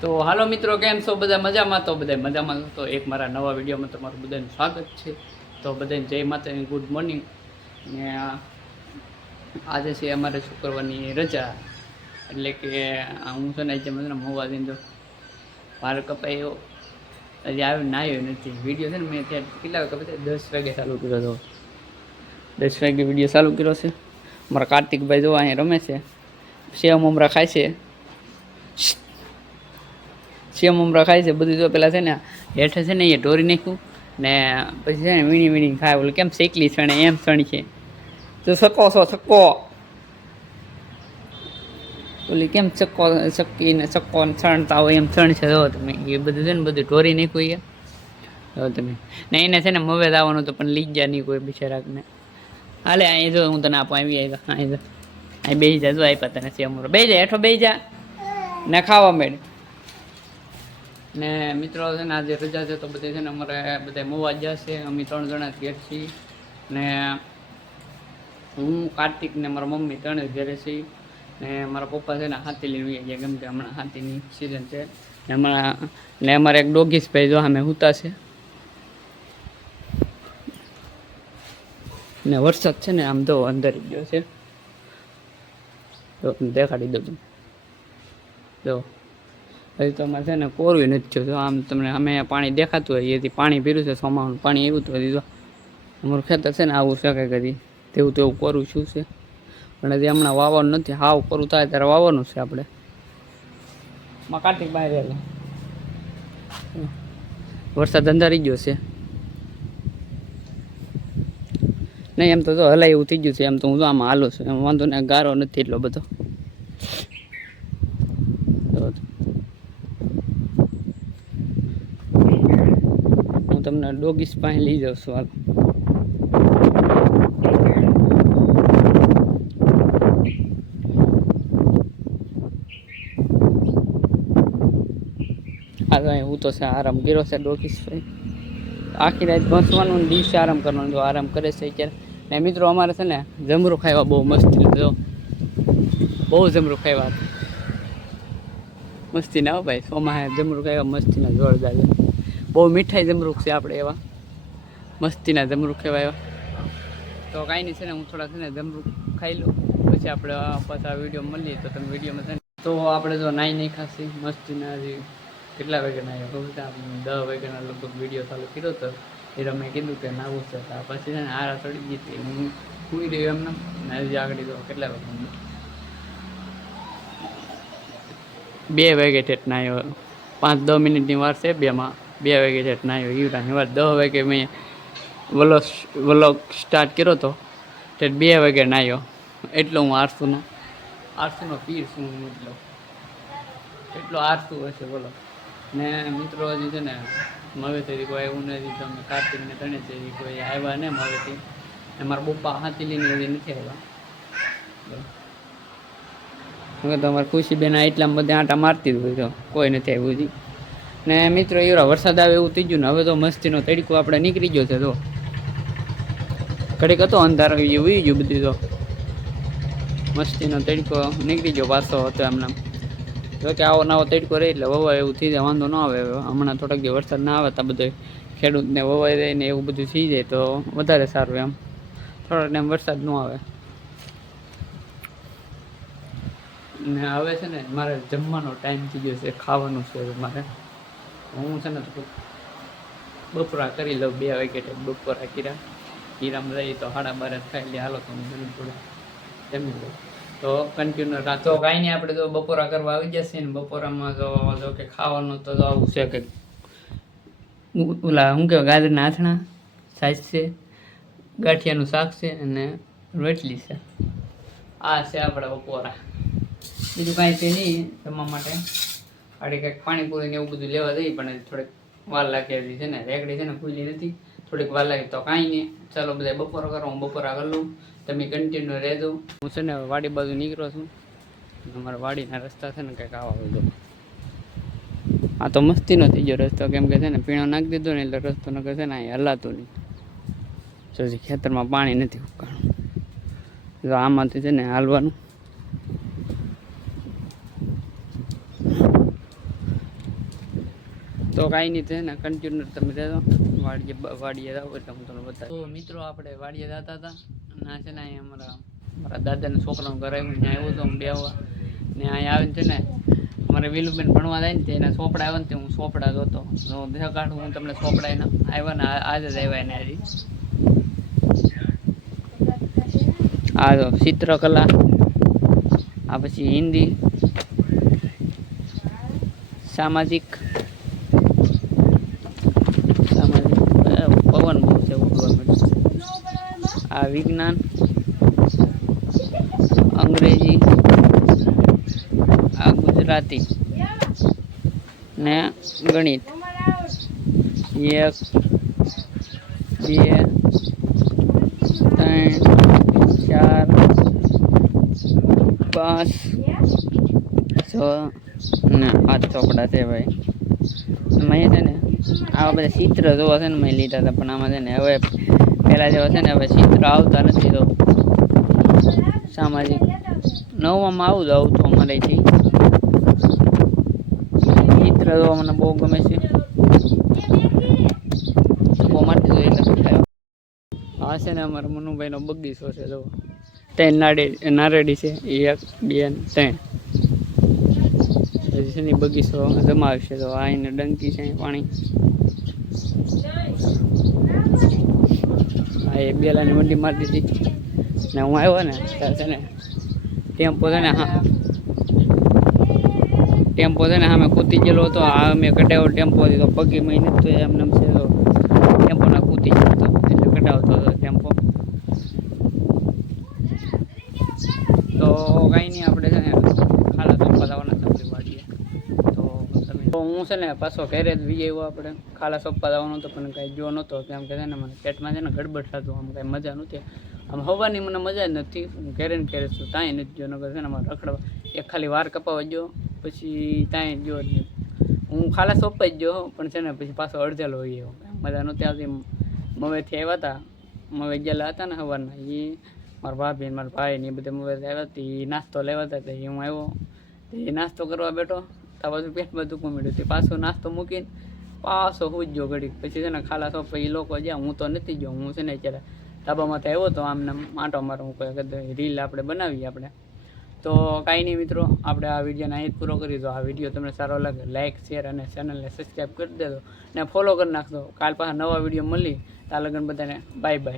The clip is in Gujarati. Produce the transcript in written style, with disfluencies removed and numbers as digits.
તો હાલો મિત્રો, કેમ છો બધા? મજામાં? તો બધા મજામાં. તો એક મારા નવા વિડીયોમાં તમારું બધાનું સ્વાગત છે. તો બધાને જય માતાની, ગુડ મોર્નિંગ. ને આજે છે અમારે શુક્રવારની રજા, એટલે કે હું છે ને આજે મને મોવા દઈને તો મારે કપાયો હજી આવ્યો નાયો નથી. વિડીયો છે ને મેં ત્યાં કેટલા વાગે કપાય? 10 વાગે ચાલુ કર્યો હતો. 10 વાગે વિડીયો ચાલુ કર્યો છે. મારા કાર્તિકભાઈ જો અહીંયા રમે છે, સેવ મમરા ખાય છે, સેવ મમરા ખાય છે બધું. જો પેલા છે ને હેઠે છે ને એ ઢોરી નાખ્યું ને પછી છે ને વીણી વીણી ખાય. ઓલું કેમ શેકલી છણે એમ છણ છે. તો સકો છો સકો, ઓલી કેમ ચક્કો ચક્કીને ચક્કો છણતા હોય એમ છણ છે. જો તમે એ બધું છે ને બધું ઢોરી નાખ્યું એ જો તમે. ને એને છે ને મવે આવવાનું તો પણ લઈ ગયા નહીં કોઈ બિચારાકને. હાલે અહીં જો હું તને આપું, આવી આવ્યા અહીં જો, અહીં બેસી જા. જો આપ્યા તને સેવ મમરા, બેસી જા હેઠો, બેસી જા ને ખાવા મેળ. ને મિત્રો છે ને આજે રજા છે તો બધે છે ને અમારે બધા મોવા જશે. અમે 3 જણા ઘેર છીએ ને હું, કાર્તિક ને મારા મમ્મી 3 ઘરે છીએ. ને મારા પપ્પા છે ને હાથી લઈને ઉઈ ગયા, કેમ કે હમણાં હાથીની સિઝન છે. ને હમણાં ને અમારે એક ડોગીસ ભાઈ જો અમે હુતા છે. ને વરસાદ છે ને આમ તો અંદર ગયો છે, તો દેખાડી દઉં. જો હજી તો અમારે છે ને કોરવી નથી થયું. આમ તમને અમે પાણી દેખાતું હોય એથી પાણી પીરું છે, સોમાનું પાણી એવું તો હજી તો અમારું ખેતર છે ને આવું શકે કદી તેવું તેવું કોરું શું છે, પણ હજી હમણાં વાવવાનું નથી. હાવ કોરું થાય ત્યારે વાવવાનું છે આપણે. માં કાર્તિક બહાર રહેલા વરસાદ અંધારી ગયો છે. નહીં એમ તો જો હલાય એવું થઈ ગયું છે. એમ તો હું તો આમાં હાલું છું, એમ વાંધો ને ગારો નથી એટલો બધો. હું તમને ડોગીસ પાસે લઈ જાઉં છું. હાલ હાલ હું તો છે આરામ કર્યો છે ડોગીસ ભાઈ. આખી રાત ભસવાનું ને દિવસે આરામ કરવાનું. જો આરામ કરે છે અત્યારે. ને મિત્રો અમારે છે ને જમરૂ ખાવા બહુ મસ્તી, જો બહુ જમરૂ ખાવા મસ્તી ના હો ભાઈ. સોમાં જમરૂ ખાવા મસ્તીના જોરદાર છે. બહુ મીઠાઈ જમરૂખ છે આપણે, એવા મસ્તીના જમરૂખ કહેવાય એવા. તો કાંઈ નહીં છે ને હું થોડા છે ને જમરૂખ ખાઈ લઉં, પછી આપણે પાછા વિડીયો મળીએ. તો તમે વિડીયોમાં છે ને તો આપણે જો નાઈ નહીં ખાસી મસ્તીના. હજી કેટલા વાગે નાખ્યો ખબર છે? આપણે 10 વાગ્યાના લગભગ વિડીયો ચાલુ કર્યો હતો. એટલે મેં કીધું કે નાવું છે. પછી છે ને આરા ચડી ગઈ હતી, હું સુઈ રહ્યો એમને. હજી આગળ તો કેટલા વાગે 2 વાગે ઠેઠ નાખ્યો. 5-10 મિનિટની વાર છે બેમાં. 2 વાગે ઠેઠ નાખ્યો ઈવડાની વાર. 10 વાગે મેં વ્લોગ સ્ટાર્ટ કર્યો હતો તે 2 વાગે નાખ્યો. એટલો હું આરસુનો પીર છું મતલબ, એટલો આરસુ હશે બોલો. ને મિત્રો હજી છે ને મવેથી કોઈ આવ્યું નથી. તમે કાર્તિકને તણે છે કોઈ આવ્યા ને મવેથી. ને મારા પપ્પા હાથી લઈને હજી નથી આવ્યા. હવે તો અમારે ખુશીબેન એટલામાં બધા આંટા મારતી જ હોય, તો કોઈ નથી આવ્યું હજી. ને મિત્રો એવડા વરસાદ આવે એવું થઈ ગયું ને હવે તો મસ્તીનો તડકો આપણે નીકળી ગયો છે. તો ઘડીક હતો અંધારો એ ઉઈ ગયું બધું. તો મસ્તીનો તડકો નીકળી ગયો પાછો હતો એમને. જો કે આવો નવો તડકો રહે એટલે વવાય એવું થઈ જાય, વાંધો ન આવે. હમણાં થોડાક જે વરસાદ ના આવે તો બધો ખેડૂતને વવાઈ જાય ને એવું બધું થઈ જાય તો વધારે સારું. એમ થોડોક ટાઈમ વરસાદ ન આવે. ને હવે છે ને મારે જમવાનો ટાઈમ થઈ ગયો છે, ખાવાનું છે મારે. હું છે ને બપોરા કરી લઉં. 2 વાગે બપોરા કર્યા. હીરામ રહી તો 12:30 ખાઈ લે. હાલો તો હું થોડું જમી લઉં. તો કન્ટિન્યુ રાખો. તો કાંઈ નહીં, આપણે તો બપોરા કરવા આવી જશે ને. બપોરામાં જો કે ખાવાનું તો આવું છે કે ઓલા શું કહેવાય, ગાજરના આથણા સાઈઝ છે, ગાંઠિયાનું શાક છે અને રોટલી છે. આ છે આપણા બપોરા. બીજું કાંઈ છે નહીં જમવા માટે. આડી કંઈક પાણીપુરી ને એવું બધું લેવા જઈએ પણ થોડીક વાર લાગે છે ને. રેકડી છે ને ખુલ્લી નથી, થોડીક વાર લાગે. તો કાંઈ નહીં, ચાલો બધા બપોરા કરો. હું બપોરા કરી લઉં, તમે કન્ટિન્યુ રહેજો. હું છે ને વાડી બાજુ નીકળ્યો છું. અમારા વાડીના રસ્તા છે ને કંઈક આવા બધો. આ તો મસ્તીનો થઈ ગયો રસ્તો, કેમ કે છે ને પીણો નાખી દીધો ને એટલે રસ્તો નકર છે ને અહીં હલાતું નહીં. જો ખેતરમાં પાણી નથી ઉકાળું. જો આમાંથી છે ને હાલવાનું. તો કાંઈ નહીં છે ને કન્ટિન્યુ તમે રહેજો વાડીએ જાઓ એટલે હું તમને બતાવું. તો મિત્રો આપણે વાડીએ જતા હતા ના છે ને અહીંયા મારા દાદાના છોકરાનું ઘર આવ્યું ત્યાં આવ્યો હતો હું બેહવા ને અહીંયા આવીને છે ને અમારે વિલુબેન ભણવા જાય ને તે એના ચોપડા આવ્યા ને તે હું ચોપડા જોતો કાઢું હું તમને ચોપડા એના આવ્યા ને આજે જ આવ્યા એને હજી આ જો ચિત્રકલા આ પછી હિન્દી સામાજિક પવન બહુ છે આ વિજ્ઞાન અંગ્રેજી આ ગુજરાતી ને ગણિત 1 2 3 4 5 6 ને આ ચોપડા છે ભાઈ મેં છે ને આવા બધા ચિત્ર જોવા છે ને મેં લીધા હતા પણ આમાં છે ને હવે પહેલાં જેવા છે ને હવે ચિત્ર આવતા નથી તો સામાજિક નવમાં આવતું અમારેથી ચિત્ર જોવા મને બહુ ગમે છે બહુ માટે જોઈએ એટલે આ છે ને અમારા મનુભાઈનો બગીચો છે જો 3 નારેડી છે 1 2 3 પછી છે ને બગીચો જમાવશે તો આ એને ડંકી છે પાણી આ એ બેલાની મંડી મારી દીધી ને હું આવ્યો ને ત્યારે છે ને ટેમ્પો છે ને સામે કૂદી ગયેલો હતો આ મેં કઢાવ્યો ટેમ્પો હતી તો પગી મહિને તો એમને છે તો ટેમ્પોના કૂદી ગયો હતો એટલે કઢાવતો હતો ટેમ્પો તો કાંઈ નહીં આપણે છે ને ખાલા સોંપવા જવાના તકલીફ વાળીએ તો હું છે ને પાછો ઘરે જ વી આવ્યો આપણે ખાલા સોંપવા જવાનું તો પણ કાંઈ જો નહોતો કેમ કે છે ને મને પેટમાં છે ને ગડબડ થતું આમ કાંઈ મજા નહોતી આમ હવાની મને મજા જ નથી હું ઘરે ને ઘરે છું ત્યાં નથી જો નગર છે ને મારે રખડવા એક ખાલી વાર કપાવા ગયો પછી ત્યાં જો જ નહીં હું ખાલા સોંપાઈ જ ગયો પણ છે ને પછી પાછો અડધેલો હોય એવો મજા નહોતી આવતી મવેથી આવ્યા હતા મવે ગયેલા હતા ને સવારના એ મારા ભાભી મારા ભાઈ ને એ બધા મવેથી આવ્યા હતા એ નાસ્તો લેવા હતા એ હું આવ્યો એ નાસ્તો કરવા બેઠો તો પાછું પેટમાં દુખવા મળ્યું તે પાછો નાસ્તો મૂકીને પાછો હું જ ગયો ઘડીક પછી છે ને ખાલા સોંપા એ લોકો જ્યાં હું તો નથી ગયો હું છે ને અત્યારે ધાબામાંથી આવ્યો તો આમને માટો મારો હું કોઈ રીલ આપણે બનાવીએ આપણે તો કાંઈ નહીં મિત્રો આપણે આ વિડીયોને અહીં જ પૂરો કરી દો આ વિડીયો તમને સારો લાગે લાઇક શેર અને ચેનલને સબસ્ક્રાઈબ કરી દેજો ને ફોલો કરી નાખજો કાલ પાછા નવા વિડીયો મળી ત્યાં લગન બધાને બાય બાય.